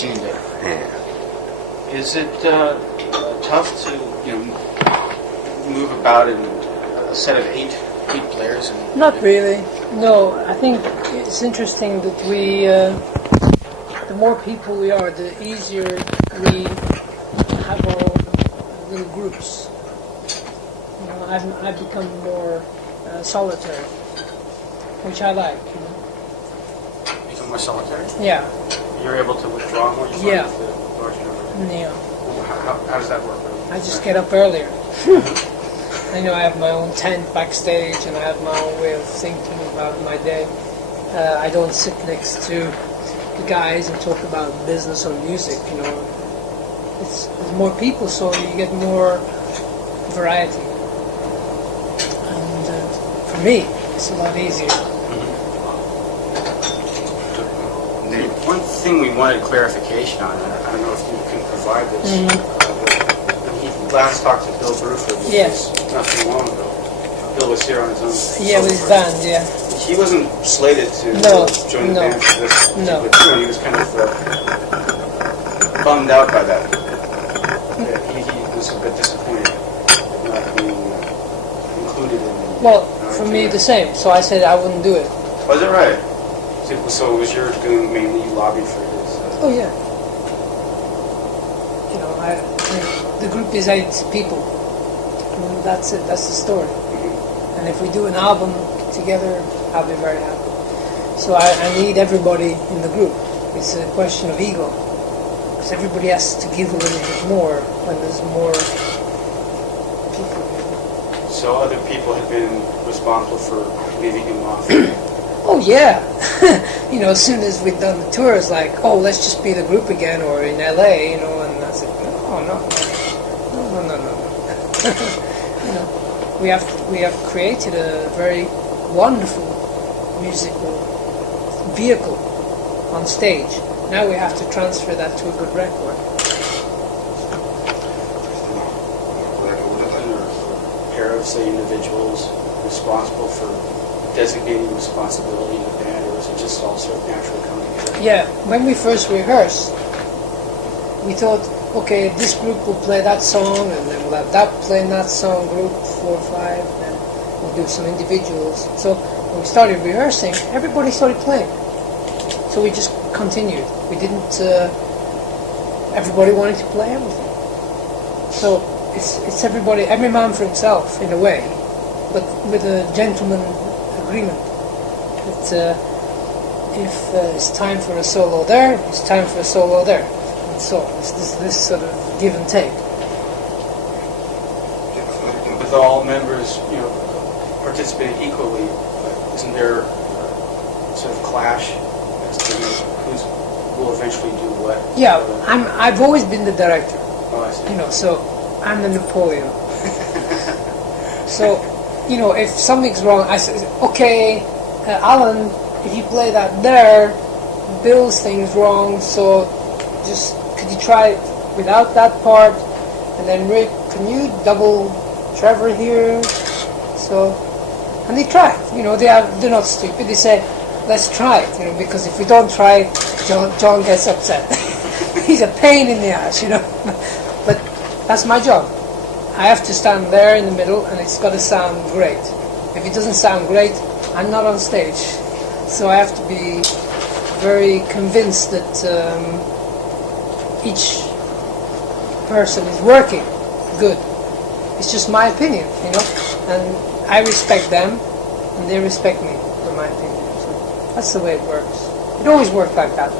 Yeah. Is it tough to move about in a set of eight players? Not really. No, I think it's interesting that we, the more people we are, the easier we have our little groups. I've become more solitary, which I like. Become more solitary? Yeah. You're able to withdraw more? Yeah. Yeah. How does that work? I just get up earlier. I have my own tent backstage, and I have my own way of thinking about my day. I don't sit next to the guys and talk about business or music. It's more people, so you get more variety. And for me, it's a lot easier. One thing we wanted clarification on, I don't know if you can provide this. When he last talked to Bill Bruford, not too long ago, Bill was here on his own. Yeah, with his band, yeah. He wasn't slated to join the band for this. No. But he was kind of bummed out by that. He was a bit disappointed not being included in the... Well, for me, the same. So I said I wouldn't do it. Was it right? So it was your doing mainly lobby for his... Oh, yeah. The group is 8 people. And that's it. That's the story. And if we do an album together, I'll be very happy. So I need everybody in the group. It's a question of ego. Because everybody has to give a little bit more when there's more people. So other people have been responsible for leaving him off? Oh, yeah. As soon as we've done the tours, like, let's just be the group again, or in LA, and I said, no. We have created a very wonderful musical vehicle on stage. Now we have to transfer that to a good record. A pair of, say, individuals responsible for designating responsibility in the band, or is it just all sort of naturally coming together? Yeah, when we first rehearsed, we thought, okay, this group will play that song, and then we'll have that playing that song, group 4 or 5, and then we'll do some individuals. So when we started rehearsing, everybody started playing. So we just continued. We didn't, everybody wanted to play everything. So it's everybody, every man for himself, in a way, but with a gentleman agreement. That if it's time for a solo there, it's time for a solo there. And so it's this sort of give and take. With all members, participating equally, isn't there sort of clash as to who will eventually do what? Yeah, I've always been the director. Oh, I see. So I'm the Napoleon. So. If something's wrong, I say, okay, Alan, if you play that there, Bill's thing's wrong, so just, could you try it without that part? And then Rick, can you double Trevor here? So, and they try, they're not stupid, they say, let's try it, because if we don't try it, John gets upset. He's a pain in the ass, But that's my job. I have to stand there in the middle, and it's got to sound great. If it doesn't sound great, I'm not on stage. So I have to be very convinced that each person is working good. It's just my opinion, and I respect them, and they respect me for my opinion. So that's the way it works. It always worked like that.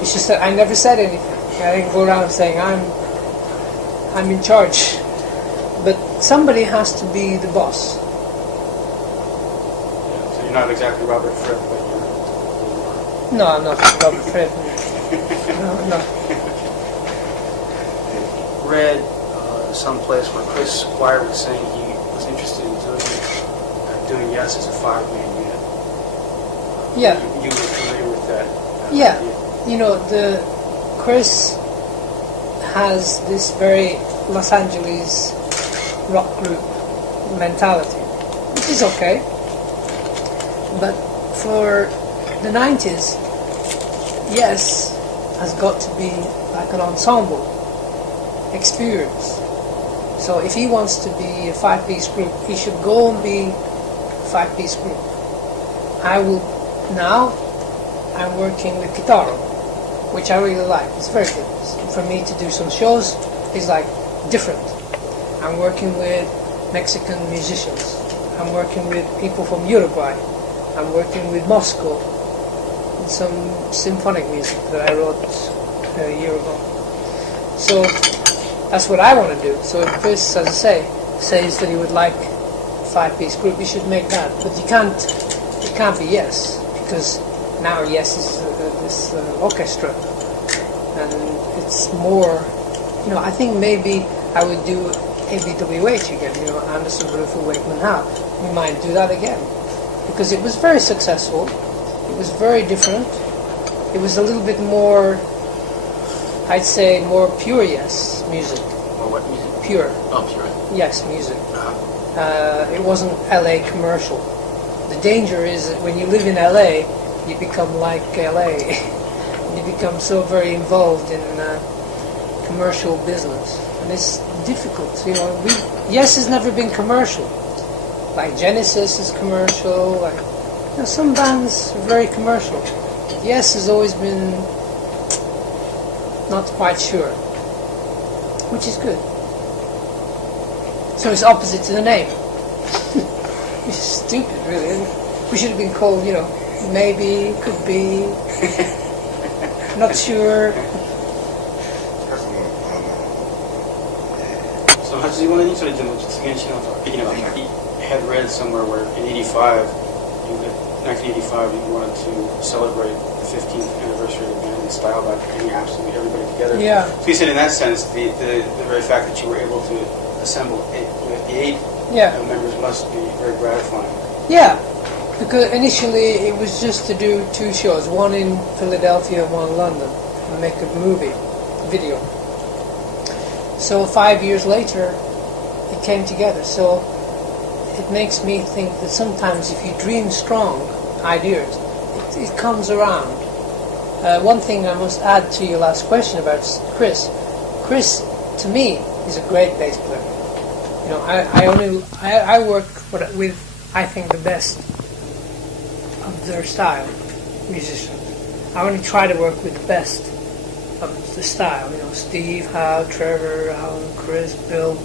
It's just that I never said anything. I didn't go around saying I'm in charge. But somebody has to be the boss. Yeah, so you're not exactly Robert Fripp, but you're... No, I'm not Robert Fripp. No. Read someplace where Chris Squire was saying he was interested in doing Yes as a 5-man unit. Yeah. You were familiar with that? Yeah. Idea? Chris has this very Los Angeles rock group mentality, which is okay. But for the 90s, Yes has got to be like an ensemble experience. So if he wants to be a 5-piece group, he should go and be a 5-piece group. Now I'm working with guitar, which I really like. It's very good. For me to do some shows is like different. I'm working with Mexican musicians. I'm working with people from Uruguay. I'm working with Moscow. And some symphonic music that I wrote a year ago. So that's what I want to do. So if Chris, as I say, says that he would like a 5-piece group, you should make that. But it can't be Yes, because now Yes is this orchestra, and it's more. I think maybe I would do ABWH again. Anderson, Brufel, Wakeman, Howe. We might do that again because it was very successful. It was very different. It was a little bit more. I'd say more pure Yes music. Or what music? Pure. Oh, pure. Yes music. Uh-huh. It wasn't LA commercial. The danger is that when you live in LA, you become like LA. You become so very involved in commercial business, and it's difficult. Yes has never been commercial. Like Genesis is commercial. Like some bands are very commercial. Yes has always been not quite sure, which is good. So it's opposite to the name. Which is stupid, really. We should have been called, maybe, could be, not sure. So how does he want to sort of picking up? He had read somewhere where in 1985, you wanted to celebrate the 15th anniversary of the band in style by bringing absolutely everybody together. Yeah. So he said in that sense, the very fact that you were able to assemble the 8 members must be very gratifying. Yeah, because initially it was just to do 2 shows, one in Philadelphia and one in London, and make a video. So 5 years later, it came together. So it makes me think that sometimes if you dream strong ideas, it comes around. One thing I must add to your last question about Chris. Chris, to me, is a great bass player. I work with, I think, the best of their style musicians. I only try to work with the best of the style. Steve, Hal, Trevor, Alan, Chris, Bill,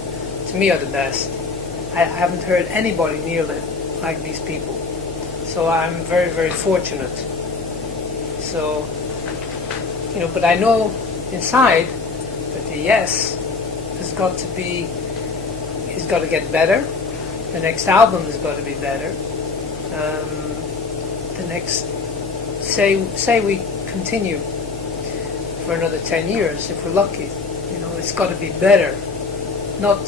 to me are the best. I haven't heard anybody nearly like these people. So I'm very, very fortunate. So, but I know inside that the Yes has got to be, it's got to get better. The next album has got to be better. The next, say we continue for another 10 years, if we're lucky, it's got to be better. Not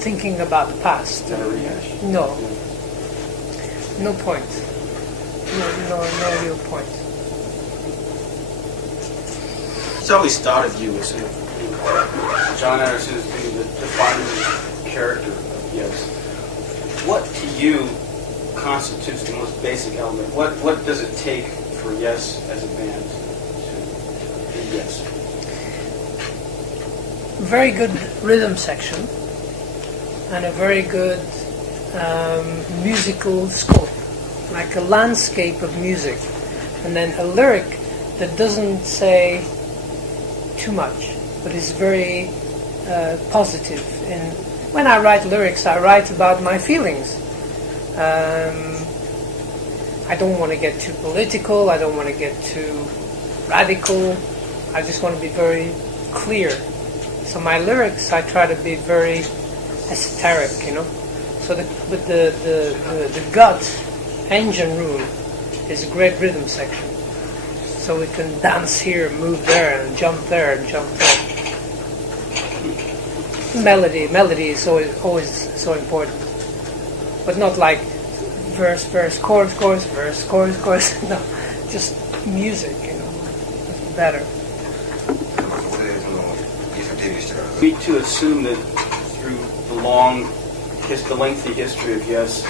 thinking about the past. No. No point. No real point. It's always thought of you as Jon Anderson as being the defining character of Yes. What to you constitutes the most basic element? What does it take for Yes as a band to be Yes? Very good rhythm section and a very good musical scope, like a landscape of music, and then a lyric that doesn't say too much, but is very positive. And when I write lyrics, I write about my feelings. I don't want to get too political, I don't want to get too radical, I just want to be very clear. So my lyrics, I try to be very esoteric, So the gut engine room is a great rhythm section. So we can dance here, move there, and jump there, and jump there. Melody is always so important. But not like verse, chorus, verse, chorus. No, just music, It's better. We to assume that through the lengthy history of Yes,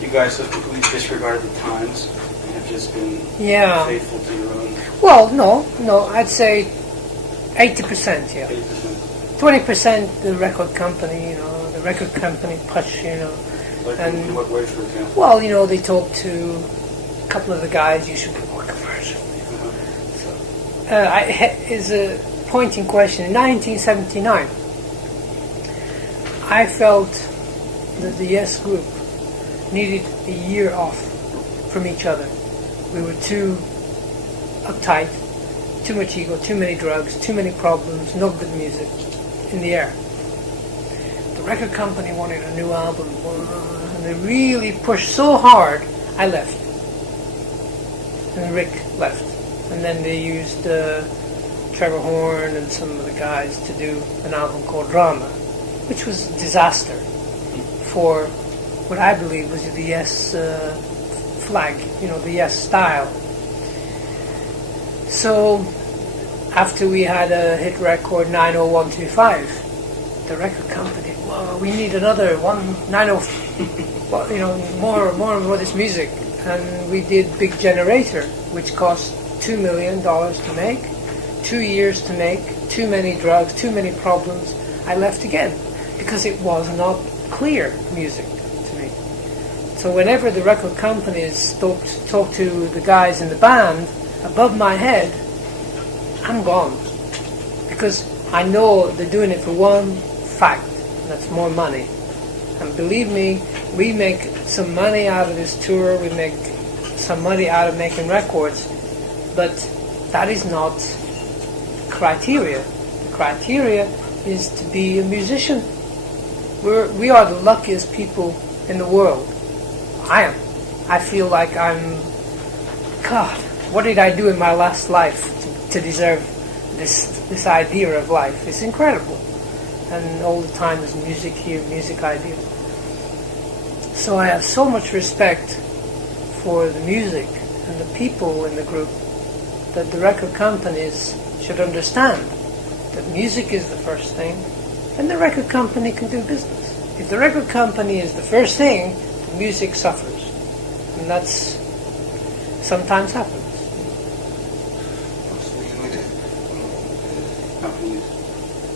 you guys have completely disregarded the times and have just been Yeah. faithful to your own? Well, no, I'd say 80%, yeah. 80%. 20% the record company, the record company push, Like And- in what way, for example? Well, they talk to a couple of the guys, you should work commercial. Is a point in question. In 1979, I felt that the Yes Group needed a year off from each other. We were too uptight, too much ego, too many drugs, too many problems, no good music in the air. The record company wanted a new album, and they really pushed so hard, I left. And Rick left. And then they used Trevor Horn and some of the guys to do an album called Drama, which was a disaster for what I believe was the Yes flag, the Yes style. So after we had a hit record 90125, the record company, well, we need another 190, well, more of this music. And we did Big Generator, which cost $2 million to make, 2 years to make, too many drugs, too many problems. I left again because it was not clear music to me. So whenever the record companies talk to the guys in the band above my head, I'm gone. Because I know they're doing it for one fact, and that's more money. And believe me, we make some money out of this tour, we make some money out of making records, but that is not criteria. The criteria is to be a musician. We are the luckiest people in the world. I am. I feel like God, what did I do in my last life to deserve this idea of life? It's incredible. And all the time there's music here, music idea. So I have so much respect for the music and the people in the group that the record companies should understand that music is the first thing, and the record company can do business. If the record company is the first thing, the music suffers. And that's sometimes happens. Companies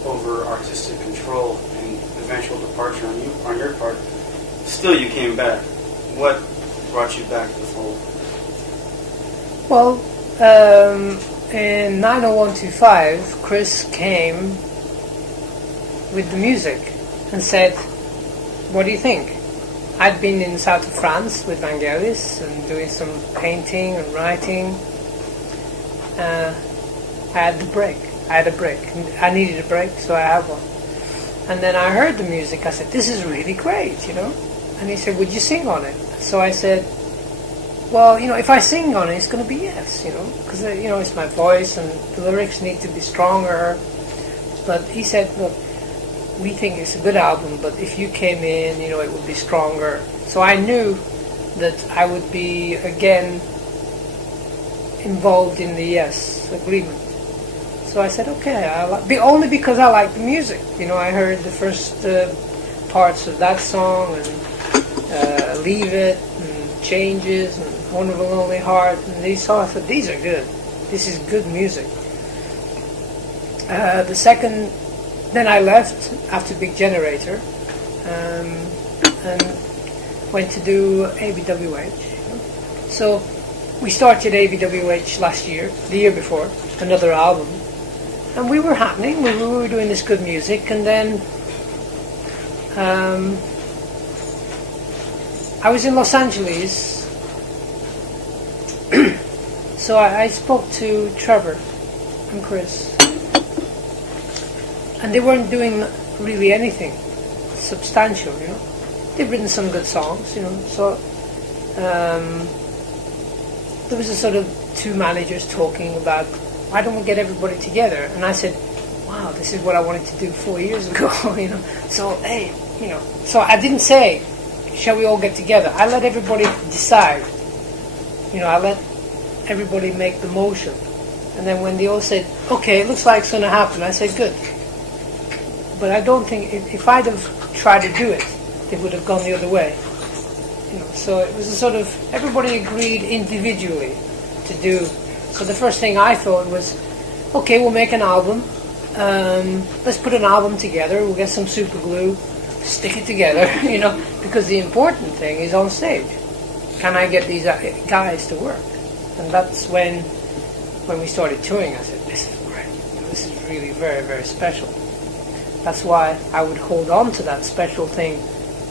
over artistic control and eventual departure on your part, still you came back. What brought you back to the fold? Well, in 90125, Chris came with the music and said, what do you think? I'd been in the south of France with Vangelis and doing some painting and writing. I had a break. I needed a break, so I had one. And then I heard the music. I said, this is really great, And he said, would you sing on it? So I said, well, if I sing on it, it's going to be yes, because, it's my voice and the lyrics need to be stronger. But he said, look, we think it's a good album, but if you came in, it would be stronger. So I knew that I would be, again, involved in the yes agreement. So I said, okay, only because I like the music. I heard the first parts of that song and Leave It and Changes and Wonderful Lonely Heart and these songs. I thought, these are good. This is good music. Then I left after Big Generator and went to do ABWH. So we started ABWH last year, the year before, another album. And we were happening, we were doing this good music, and then I was in Los Angeles, so I spoke to Trevor and Chris, and they weren't doing really anything substantial, They've written some good songs, so there was a sort of two managers talking about, why don't we get everybody together? And I said, wow, this is what I wanted to do 4 years ago, So, hey, so I didn't say, shall we all get together? I let everybody decide. I let everybody make the motion. And then when they all said, okay, it looks like it's going to happen, I said, good. But I don't think, if I'd have tried to do it, it would have gone the other way. So it was a sort of, everybody agreed individually to do. So the first thing I thought was, okay, we'll make an album. Let's put an album together. We'll get some super glue, stick it together, because the important thing is on stage. Can I get these guys to work? And that's when we started touring, I said, this is great. This is really very, very special. That's why I would hold on to that special thing.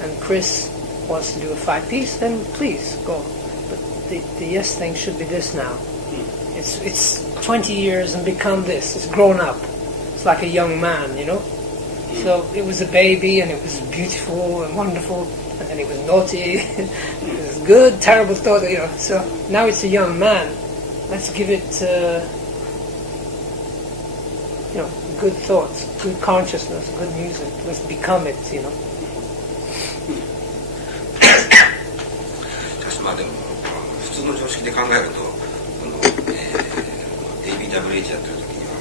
And Chris wants to do a 5-piece, then please go. But the Yes thing should be this now. It's 20 years and become this. It's grown up. It's like a young man, So it was a baby, and it was beautiful and wonderful, and then it was naughty. It was good, terrible thought, So now it's a young man. Let's give it, good thoughts, good consciousness, good music. Let's become it, まあでも普通の常識で考えると、ABWH やってる時には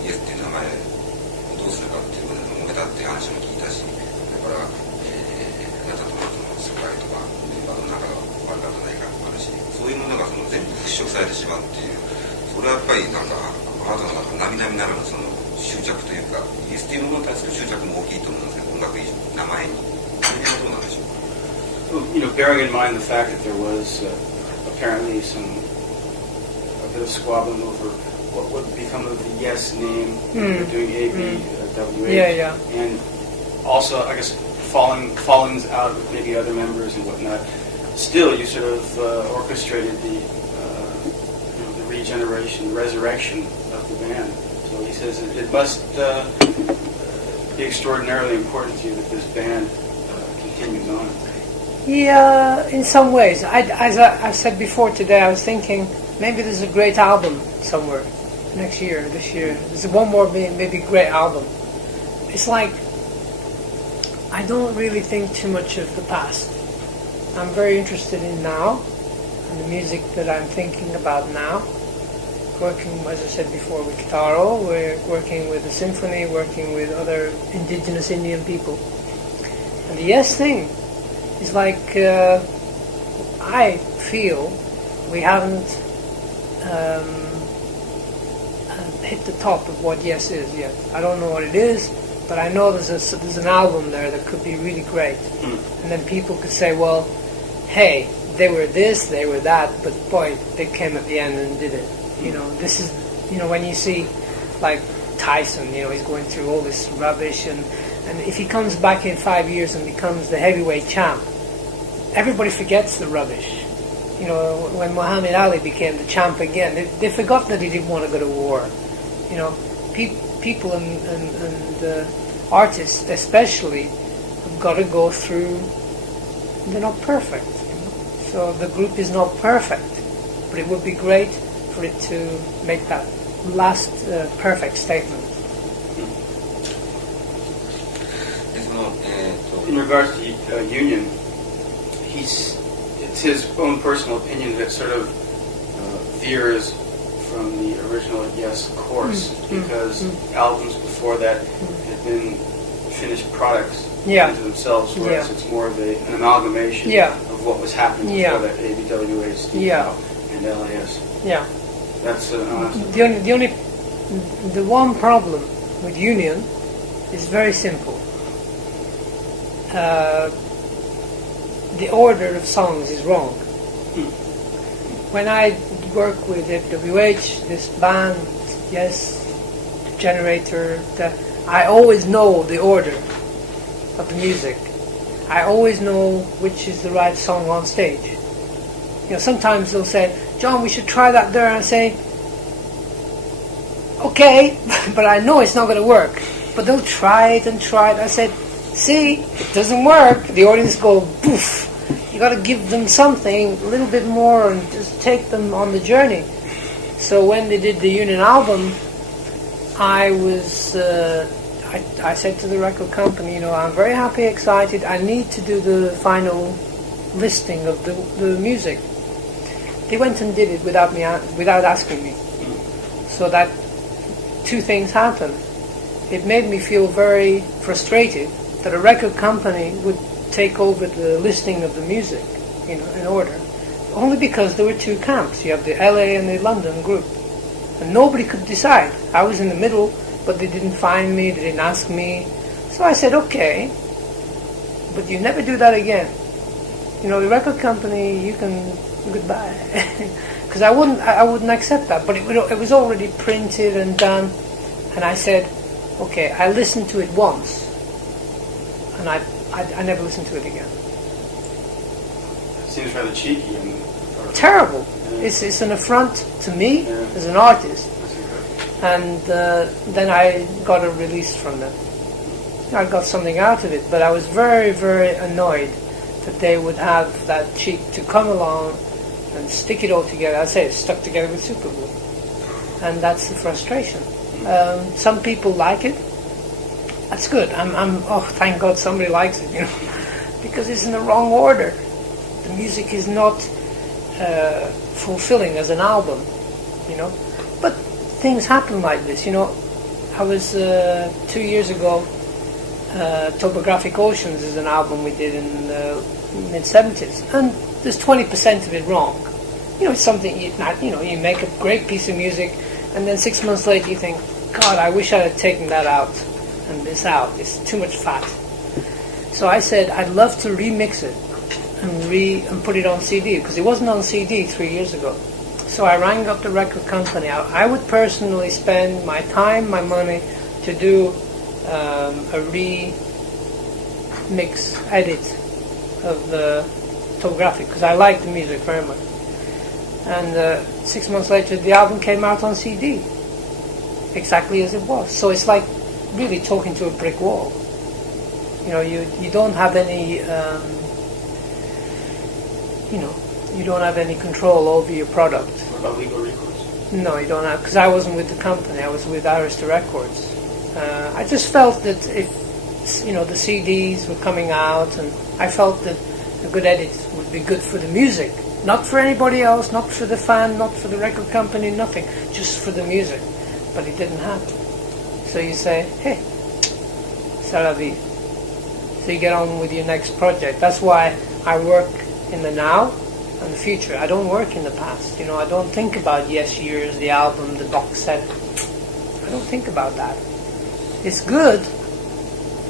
イエスっていう名前をどうするかっていうことで揉めたっていう話も聞いたし、だから、あなたとの世界とかメンバーの仲が悪かったないかもあるし、そういうものが全部払拭されてしまうっていう、それはやっぱりなんかあなたの中並々ならぬその執着というか、イエスっていうものに対する執着も大きいと思うんですけど、音楽名前に。それはどうなんでしょうか。Bearing in mind the fact that there was apparently a bit of squabbling over what would become of the Yes name, doing ABWH, and also, I guess, fallings out with maybe other members and whatnot. Still, you sort of orchestrated the regeneration, resurrection of the band. So he says it must be extraordinarily important to you that this band continues on. Yeah, in some ways. As I said before today, I was thinking maybe there's a great album somewhere next year, this year. There's one more maybe great album. It's like I don't really think too much of the past. I'm very interested in now, and the music that I'm thinking about now. Working, as I said before, with Kitaro, we're working with the symphony, working with other indigenous Indian people. And the Yes thing is like, I feel we haven't hit the top of what Yes is yet. I don't know what it is, but I know there's an album there that could be really great. And then people could say, well, hey, they were this, they were that, but boy, they came at the end and did it. This is, when you see, like, Tyson, he's going through all this rubbish, and if he comes back in 5 years and becomes the heavyweight champ, everybody forgets the rubbish. When Muhammad Ali became the champ again, they forgot that he didn't want to go to war. People and artists especially have got to go through, they're not perfect. So the group is not perfect, but it would be great for it to make that last perfect statement. In regards to Union, it's his own personal opinion that sort of veers from the original Yes course, because albums before that had been finished products into themselves, whereas it's more of an amalgamation of what was happening before that, ABWH, and LAS. Yeah. That's the one problem with Union is very simple. The order of songs is wrong. When I work with FWH, this band, Yes, Generator, I always know the order of the music. I always know which is the right song on stage. Sometimes they'll say, John, we should try that there, and I say, okay, but I know it's not going to work. But they'll try it and try it. I said, see, it doesn't work. The audience go, poof. You got to give them something, a little bit more, and just take them on the journey. So when they did the Union album, I was, I said to the record company, I'm very happy, excited. I need to do the final listing of the music. They went and did it without asking me. So that two things happened. It made me feel very frustrated that a record company would take over the listing of the music. in order. Only because there were two camps. You have the LA and the London group. And nobody could decide. I was in the middle, but they didn't find me, they didn't ask me. So I said, okay, but you never do that again. The record company, you can, goodbye. Because I wouldn't accept that. But it was already printed and done. And I said, okay, I listened to it once. And I never listened to it again. It seems rather cheeky. Terrible. Yeah. It's an affront to me as an artist. And then I got a release from them. I got something out of it, but I was very, very annoyed that they would have that cheek to come along and stick it all together. I say it's stuck together with super glue. And that's the frustration. Some people like it. That's good. Oh, thank God somebody likes it, because it's in the wrong order. The music is not fulfilling as an album, But things happen like this, I was 2 years ago. Topographic Oceans is an album we did in the mid-70s, and there's 20% of it wrong. It's something you make a great piece of music, and then 6 months later you think, God, I wish I had taken that out and this out. It's too much fat. So I said I'd love to remix it and put it on CD, because it wasn't on CD 3 years ago. So I rang up the record company. I would personally spend my time, my money to do a remix edit of the Topographic, because I like the music very much. And 6 months later the album came out on CD, exactly as it was. So it's like really talking to a brick wall. You don't have any you don't have any control over your product. What about legal recourse? No, you don't have, because I wasn't with the company, I was with Arista Records. I just felt that if the CDs were coming out, and I felt that a good edit would be good for the music, not for anybody else, not for the fan, not for the record company, nothing, just for the music. But it didn't happen. So you say, hey, c'est la vie. So you get on with your next project. That's why I work in the now and the future. I don't work in the past. I don't think about years, the album, the box set. I don't think about that. It's good,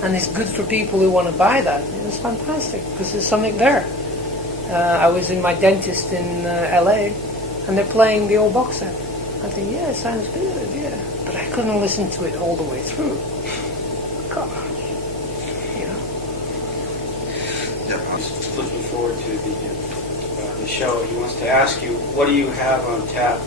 and it's good for people who want to buy that. It's fantastic, because there's something there. I was in my dentist in LA, and they're playing the old box set. I think, yeah, it sounds good, yeah. But I couldn't listen to it all the way through. God, Just looking forward to the show. He wants to ask you, what do you have on tap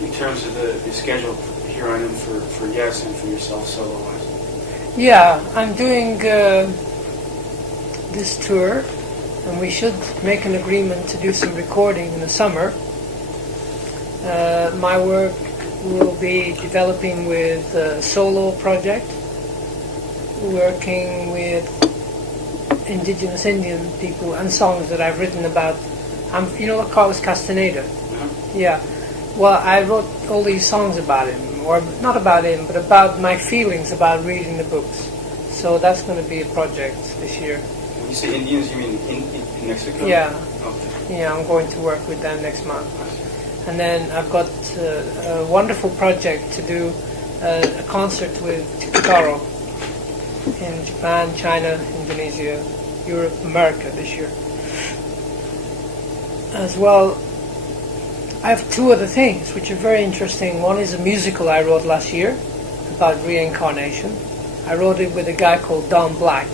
in terms of the schedule here on in for Yes and for yourself solo-wise? Yeah, I'm doing this tour, and we should make an agreement to do some recording in the summer. My work will be developing with a solo project, working with indigenous Indian people and songs that I've written about. Carlos Castaneda? Yeah. Well, I wrote all these songs about him, or not about him, but about my feelings about reading the books. So that's going to be a project this year. When you say Indians, you mean in Mexico? Yeah. Okay. Yeah, I'm going to work with them next month. And then I've got a wonderful project to do a concert with Ichikawa in Japan, China, Indonesia, Europe, America this year. As well, I have two other things which are very interesting. One is a musical I wrote last year about reincarnation. I wrote it with a guy called Don Black,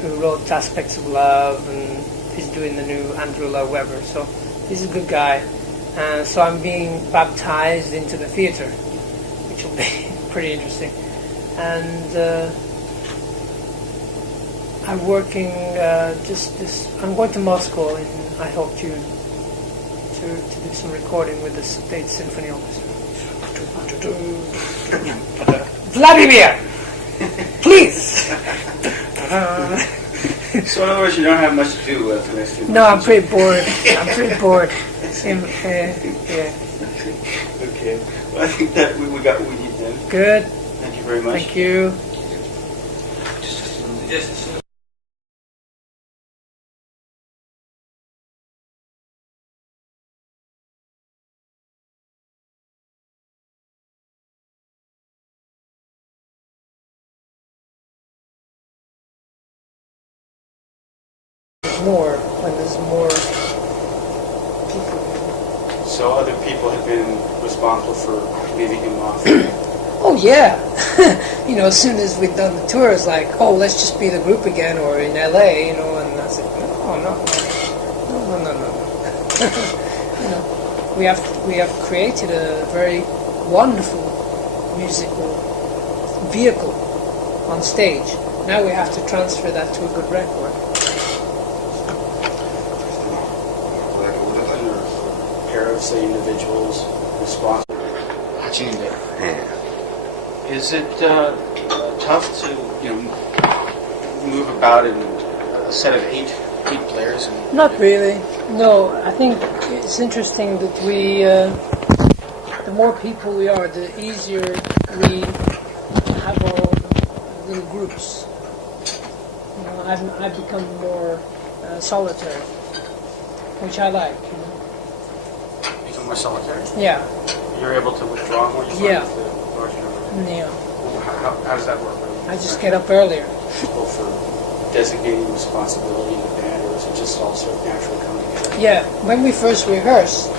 who wrote Aspects of Love, and he's doing the new Andrew Lloyd Webber. So he's a good guy. So I'm being baptized into the theatre, which will be pretty interesting. And I'm working I'm going to Moscow in, I hope, June to do some recording with the State Symphony Orchestra. Vladimir! Please! So in other words, you don't have much to do for the next few months? No, I'm pretty bored. I'm pretty bored. Yeah. Okay. Well, I think that we got what we need then. Good. Thank you very much. Thank you. Just more when there's more people. So other people have been responsible for leaving him off. Oh yeah, you know, as soon as we'd done the tour, it's like, oh, let's just be the group again, or in LA, you know, and I said, no. You know, we have created a very wonderful musical vehicle on stage. Now we have to transfer that to a good record. Pair of, say, individuals responsible. 8人で Is it tough to, move about in a set of eight players? Not really. No, I think it's interesting that we, the more people we are, the easier we have our little groups. You know, I've become more solitary, which I like. You know? Become more solitary? Yeah. You're able to withdraw more? Yeah. With the larger number? Yeah. How does that work? I just get up earlier. People for designating responsibility in the band, or is it just all sort of naturally coming together? Yeah, when we first rehearsed,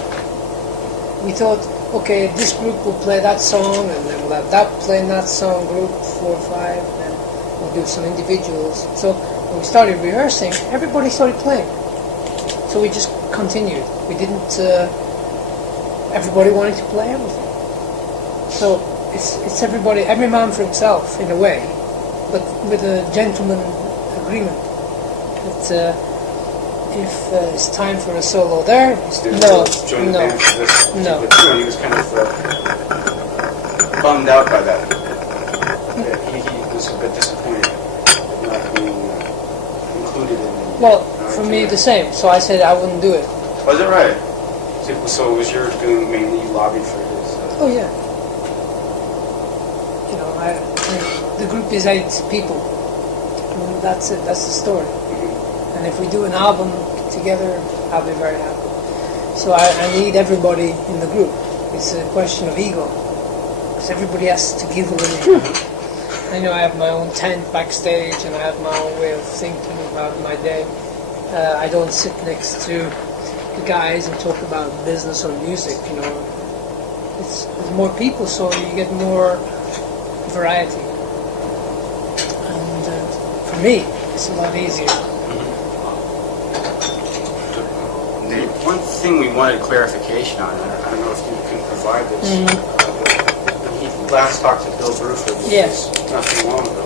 we thought, okay, this group will play that song, and then we'll have that playing that song, group 4 or 5, and then we'll do some individuals. So when we started rehearsing, everybody started playing. So we just continued. We didn't, everybody wanted to play everything. So it's everybody, every man for himself, in a way, but with a gentleman agreement. That if it's time for a solo there, no. Join the band for this. No. He was kind of bummed out by that. He was a bit disappointed not being included in the... Well, for me the same. So I said I wouldn't do it. Was it right? So it was yours doing mainly lobbying for his... Oh yeah. You know, the group is 8 people. And that's it. That's the story. Mm-hmm. And if we do an album together, I'll be very happy. So I need everybody in the group. It's a question of ego, because everybody has to give a little. I know I have my own tent backstage, and I have my own way of thinking about my day. I don't sit next to the guys and talk about business or music. You know, there's more people, so you get more variety. And for me, it's a lot easier. One thing we wanted clarification on, I don't know if you can provide this. When he last talked to Bill Bruford, not too long ago.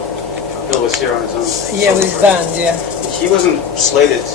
Bill was here on his own. Yeah, with his band, yeah. He wasn't slated to